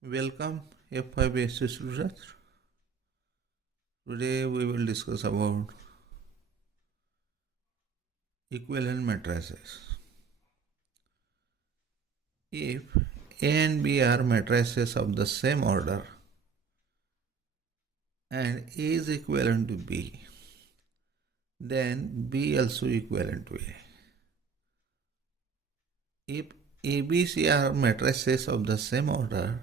Welcome F5 students. Today we will discuss about equivalent matrices. If A and B are matrices of the same order and A is equivalent to B, then B also equivalent to A. If ABC are matrices of the same order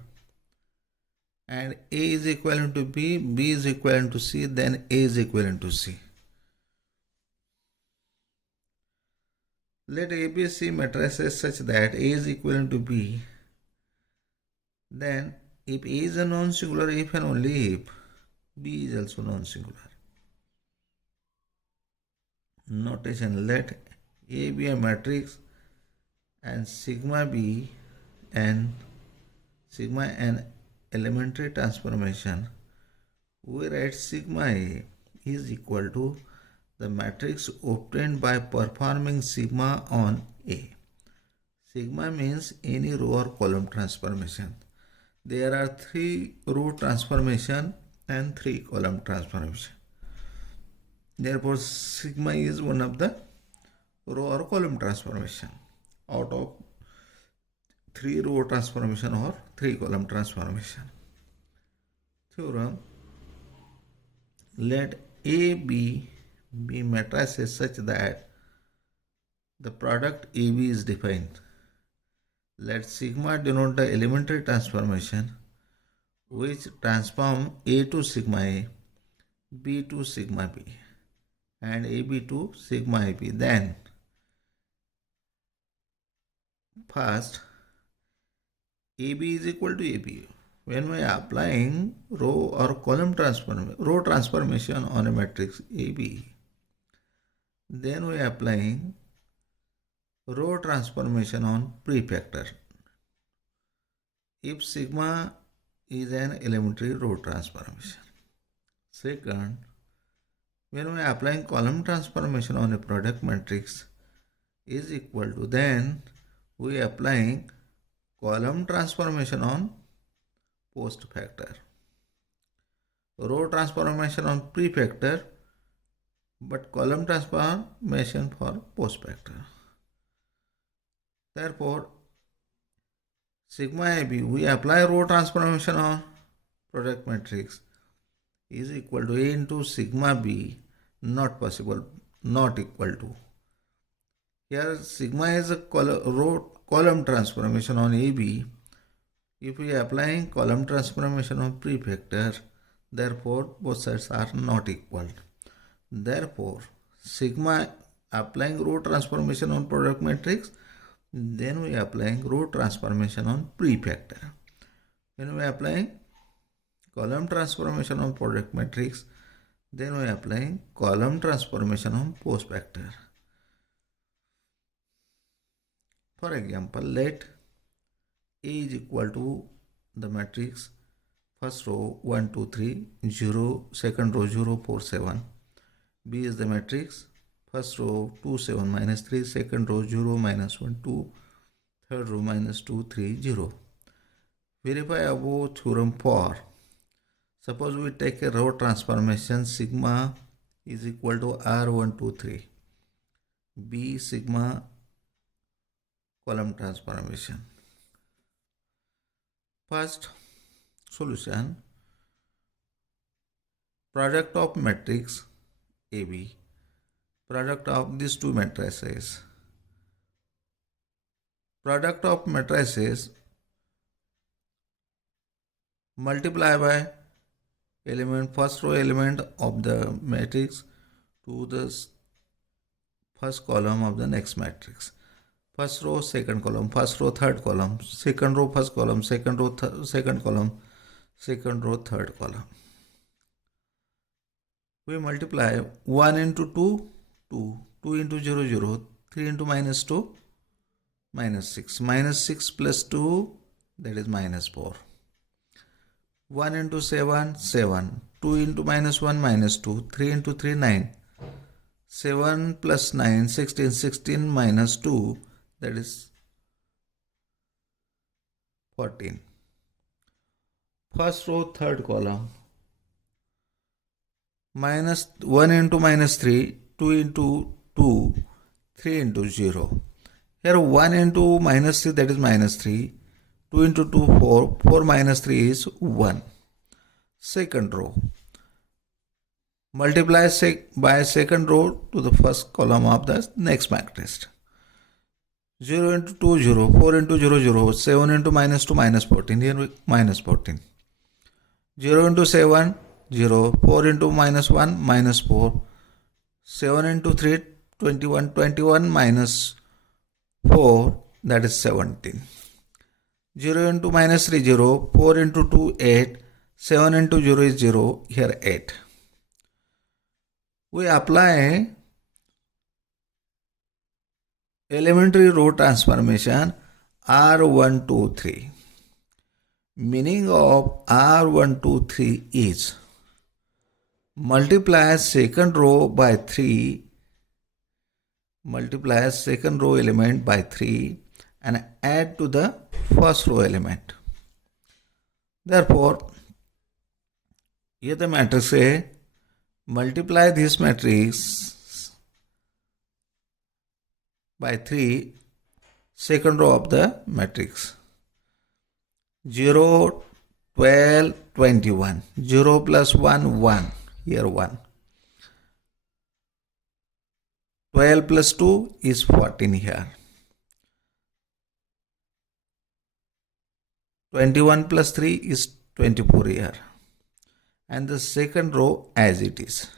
and A is equivalent to B, B is equivalent to C, then A is equivalent to C. Let A be C matrices such that A is equivalent to B. Then if A is a non-singular if and only if B is also non-singular. Notation: let A be a matrix and sigma be an elementary transformation. We write sigma A is equal to the matrix obtained by performing sigma on A. Sigma means any row or column transformation. There are 3 row transformation and 3 column transformation. Therefore, sigma is one of the row or column transformation out of 3 row transformation or 3 column transformation. Theorem: let A be matrices such that the product AB is defined. Let sigma denote the elementary transformation which transform A to sigma A, B to sigma B, and AB to sigma AB. Then first AB is equal to AB. When we are applying row or column transformation on a matrix AB, then we are applying row transformation on prefactor. If sigma is an elementary row transformation. Second, when we are applying column transformation on a product matrix is equal to, then we are applying column transformation on post factor, row transformation on prefactor, but column transformation for post factor. Therefore, sigma AB, we apply row transformation on product matrix is equal to A into sigma B, not possible, not equal to. Here sigma is a column transformation on AB. If we are applying column transformation on prefactor, therefore both sides are not equal. Therefore, sigma applying row transformation on product matrix, then we are applying row transformation on prefactor. When we are applying column transformation on product matrix, then we are applying column transformation on post factor. For example, let A is equal to the matrix first row 1 2 3 0, second row 0 4 7. B is the matrix first row 2 7 minus 3, second row 0 minus 1 2, third row minus 2 3 0. Verify above theorem for, suppose we take a row transformation sigma is equal to R1 2 3, B sigma column transformation. First solution: product of matrix AB, product of these two matrices. Product of matrices multiply by element, first row element of the matrix to the first column of the next matrix. First row, second column, first row, third column, second row, first column, second row, second column, second row, third column. We multiply 1 into 2, 2, 2 into 0, 0, 3 into minus 2, minus 6. Minus 6 plus 2, that is minus 4. 1 into 7, 7. 2 into minus 1, minus 2. 3 into 3, 9. 7 plus 9, 16. 16 minus 2, that is 14. first row, third column. Minus 1 into minus 3, 2 into 2, 3 into 0. Here 1 into minus 3, that is minus 3. 2 into 2, 4. 4 minus 3 is 1. Second row. Multiply by second row to the first column of the next matrix. 0 into 2, 0. 4 into 0, 0. 7 into minus 2, minus 14. Here minus 14. 0 into 7, 0. 4 into minus 1, minus 4. 7 into 3, 21. 21 minus 4, that is 17. 0 into minus 3, 0. 4 into 2, 8. 7 into 0 is 0. Here 8. We apply elementary row transformation R123. Meaning of R123 is multiply second row by 3, multiply second row element by 3 and add to the first row element. Therefore, here the matrix A, multiply this matrix by 3, second row of the matrix. 0, 12, 21. 0 plus 1, 1. Here 1. 12 plus 2 is 14 here. 21 plus 3 is 24 here. And the second row as it is.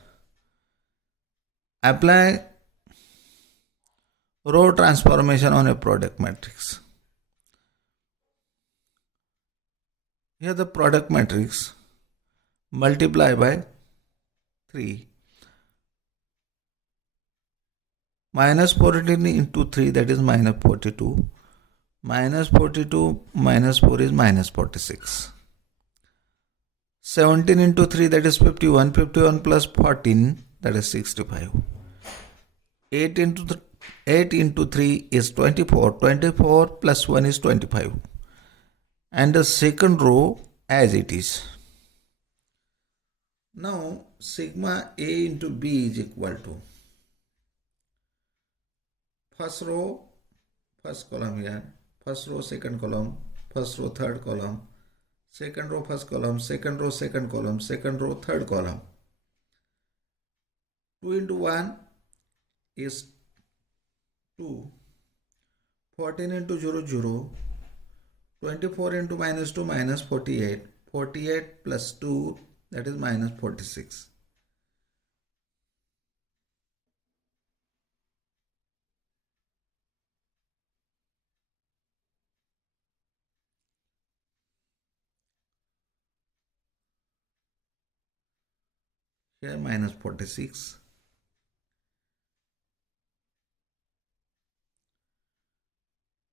Apply row transformation on a product matrix. Here the product matrix multiply by 3. Minus 14 into 3, that is minus 42. Minus 42 minus 4 is minus 46. 17 into 3, that is 51. 51 plus 14, that is 65. 8 into 3 is 24. 24 plus 1 is 25. And the second row as it is. Now sigma A into B is equal to first row, first column here, first row, second column, first row, third column, second row, first column, second row, second column, second row, third column. 2 into 1 is 2. 14 into 0, 0. 24 into minus 2, minus 48. 48 plus 2, that is minus 46. Here minus 46.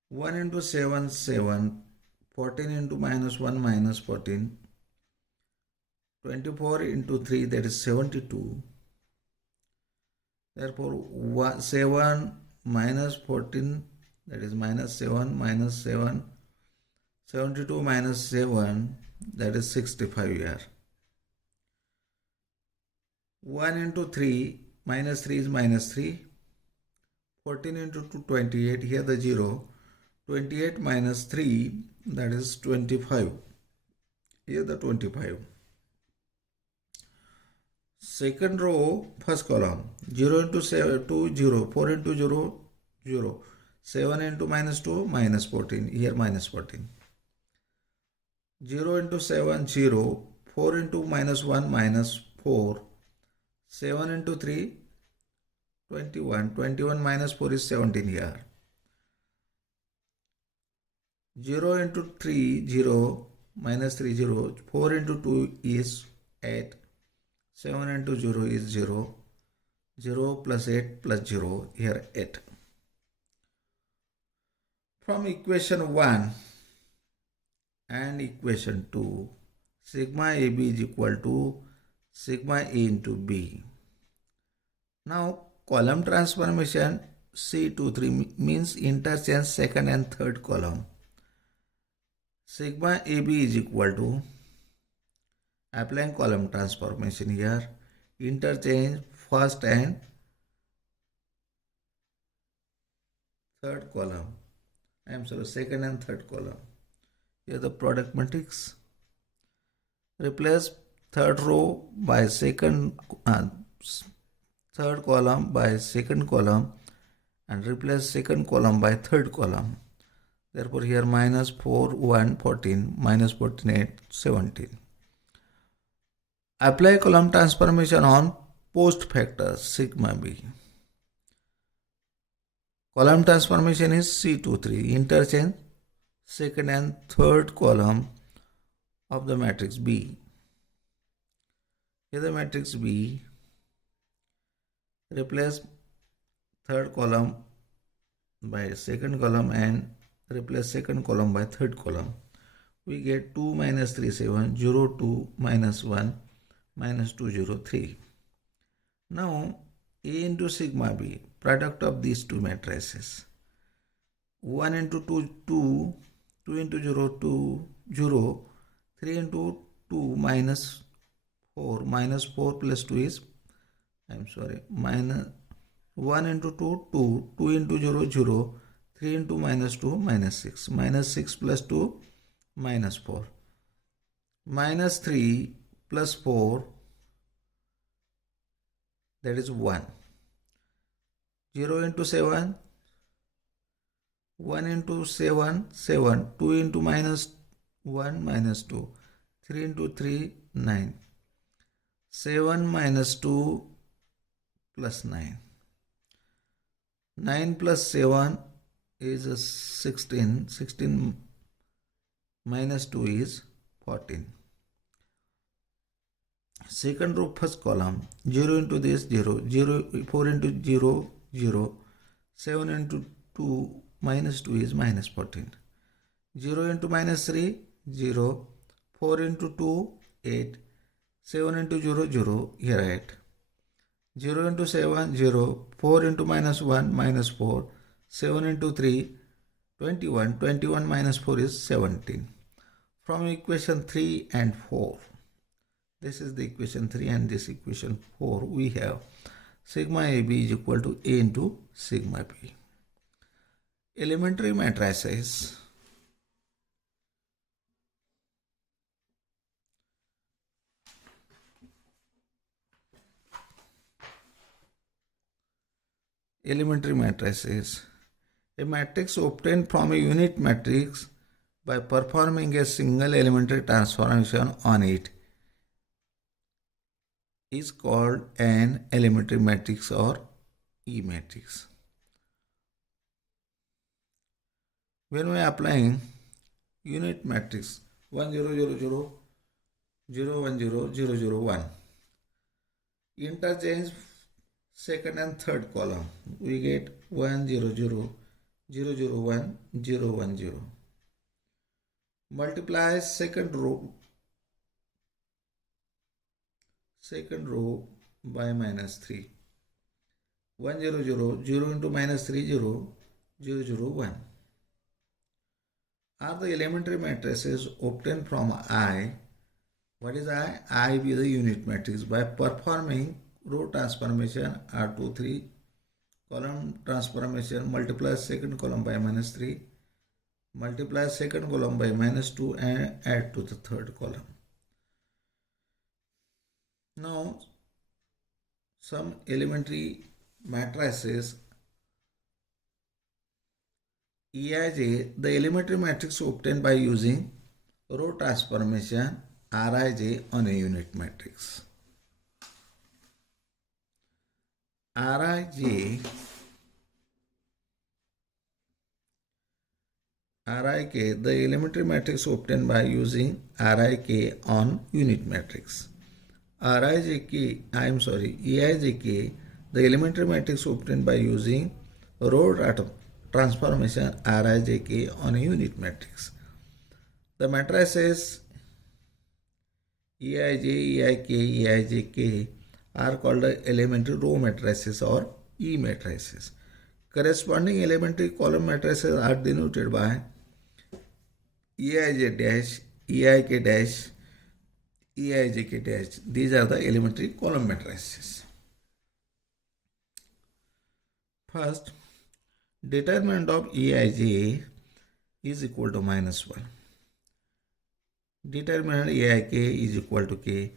One into 7, 7. 14 into minus 1, minus 14. 24 into 3, that is 72. Therefore, 7 minus 14, that is minus 7, minus 7. 72 minus 7, that is 65 here. 1 into 3, minus 3 is minus 3. 14 into 2, 28, here the 0. 28 minus 3, that is 25. Here the 25. Second row, first column. 0 into 7, 2, 0. 4 into 0, 0. 7 into minus 2, minus 14. Here minus 14. 0 into 7, 0. 4 into minus 1, minus 4. 7 into 3, 21. 21 minus 4 is 17 here. 0 into 3, 0. Minus 3, 0. 4 into 2 is 8. 7 into 0 is 0. 0 plus 8 plus 0. Here 8. From equation 1 and equation 2, sigma AB is equal to sigma A into B. Now column transformation C23 means interchange second and third column. Sigma AB is equal to Applying column transformation here, interchange first and third column. I am sorry, second and third column. Here the product matrix. Replace third row by third column by second column and replace second column by third column. Therefore here minus 4, 1, 14, minus 14, 8, 17. Apply column transformation on post factor sigma b. Column transformation is C23. Interchange second and third column of the matrix B. Here the matrix B, replace third column by second column and replace second column by third column. We get 2 minus 3, 7, 0, 2 minus 1 minus 2, 0, 3. Now A into sigma B, product of these two matrices. 1 into 2, 2, 2 into 0, 2, 0, 3 into 2 minus 4 plus 2 is, minus 1 into 2, 2, 2 into 0, 0, 3 into minus 2, minus 6 plus 2, minus 4, minus 3 plus 4, that is 1, 0 into 7, 1 into 7, 7, 2 into minus 1, minus 2, 3 into 3, 9, 7 minus 2 plus 9, 9 plus 7 is 16, 16 minus 2 is 14. Second row first column, 0 into this 0, 0, 4 into 0, 0, 7 into 2 minus 2 is minus 14, 0 into minus 3, 0, 4 into 2, 8, 7 into 0, 0, here 8, 0 into 7, 0, 4 into minus 1, minus 4, 7 into 3, 21, 21 minus 4 is 17. From equation 3 and 4, this is the equation 3 and this equation 4, we have sigma AB is equal to A into sigma B. Elementary matrices. Elementary matrices. A matrix obtained from a unit matrix by performing a single elementary transformation on it is called an elementary matrix or E matrix. When we are applying unit matrix 1 0 0 0 0 1 0 0 0 1, interchange second and third column, we get 1 0 0 0 0 1 0 1 0. Multiply second row by minus 3, 1 0 0 0 into minus 3 0 0 0 1 are the elementary matrices obtained from I. What is I? I be the unit matrix by performing row transformation R2 3, column transformation, multiply second column by minus 3, multiply second column by minus 2 and add to the third column. Now some elementary matrices EIJ, the elementary matrix obtained by using row transformation Rij on a unit matrix. Rij, the elementary matrix obtained by using Rik on unit matrix. Eijk, the elementary matrix obtained by using row transformation Rijk on a unit matrix. The matrices Eij, Eik, Eijk are called elementary row matrices or E matrices. Corresponding elementary column matrices are denoted by Eij dash, Eik dash, Eij dash. These are the elementary column matrices. First, determinant of Eij is equal to -1. Determinant Aik is equal to k.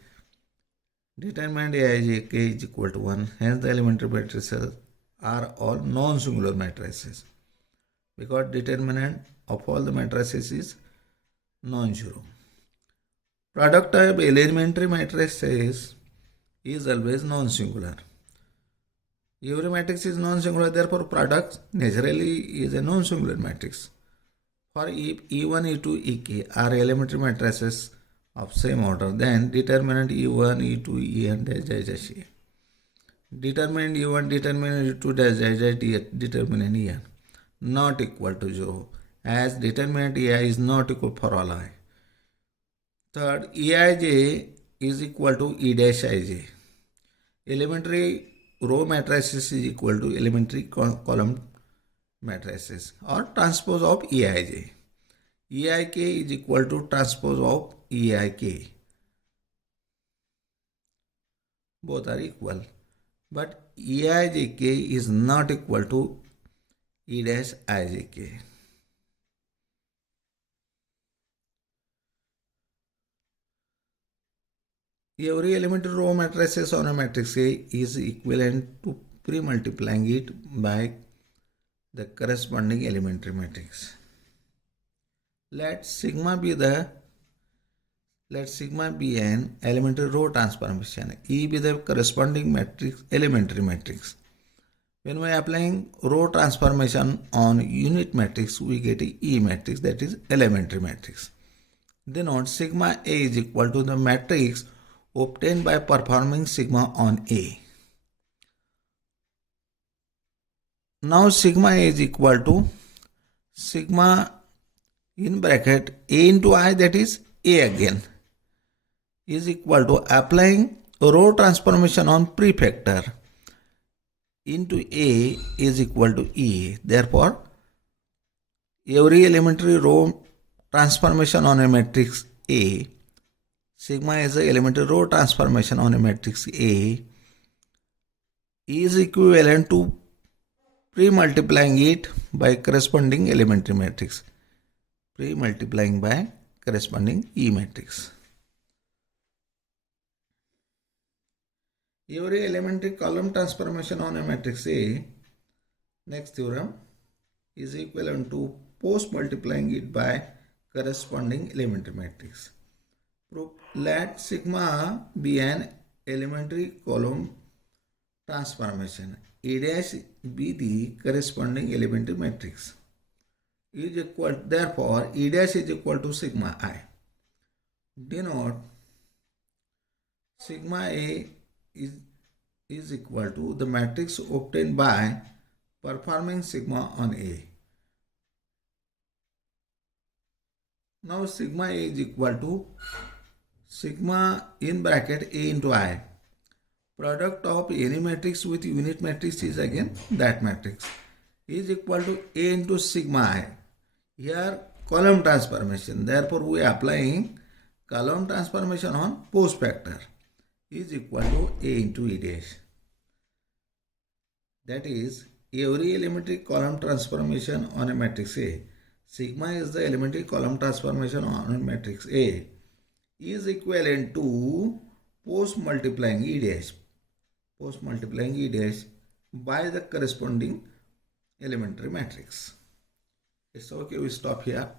Determinant Aij k is equal to 1. Hence, the elementary matrices are all non-singular matrices, because determinant of all the matrices is non-zero. Product of elementary matrices is always non-singular. Every matrix is non-singular, therefore product naturally is a non-singular matrix. For if E1, E2, Ek are elementary matrices of same order, then determinant E1, E2, En dash dash dash A. Determinant E1, determinant E2 dash dash dash determinant En not equal to 0, as determinant Ai is not equal for all I. Third, Eij is equal to E dash Ij. Elementary row matrices is equal to elementary column matrices, or transpose of Eij. Eik is equal to transpose of Eik. Both are equal, but Eijk is not equal to E dash Ijk. Every elementary row matrices on a matrix A is equivalent to pre-multiplying it by the corresponding elementary matrix. Let sigma be an elementary row transformation. E be the corresponding matrix, elementary matrix. When we are applying row transformation on unit matrix, we get a E matrix, that is elementary matrix. Denote sigma A is equal to the matrix obtained by performing sigma on A. Now sigma A is equal to sigma in bracket A into I, that is A again, is equal to applying row transformation on prefactor into A is equal to E. Therefore, every elementary row transformation on a matrix A, sigma is the elementary row transformation on a matrix A, is equivalent to pre-multiplying it by corresponding elementary matrix, pre-multiplying by corresponding E matrix. Every elementary column transformation on a matrix A, next theorem, is equivalent to post-multiplying it by corresponding elementary matrix. Proof: let sigma be an elementary column transformation. A dash be the corresponding elementary matrix. Is equal, therefore, E dash is equal to sigma I. Denote sigma A is equal to the matrix obtained by performing sigma on A. Now sigma A is equal to sigma in bracket A into I. Product of any matrix with unit matrix is again that matrix, is equal to A into sigma I. Here column transformation, therefore we are applying column transformation on post factor, is equal to A into E dash. That is, every elementary column transformation on a matrix A, sigma is the elementary column transformation on a matrix A, is equivalent to post multiplying E dash by the corresponding elementary matrix. It's okay, we stop here.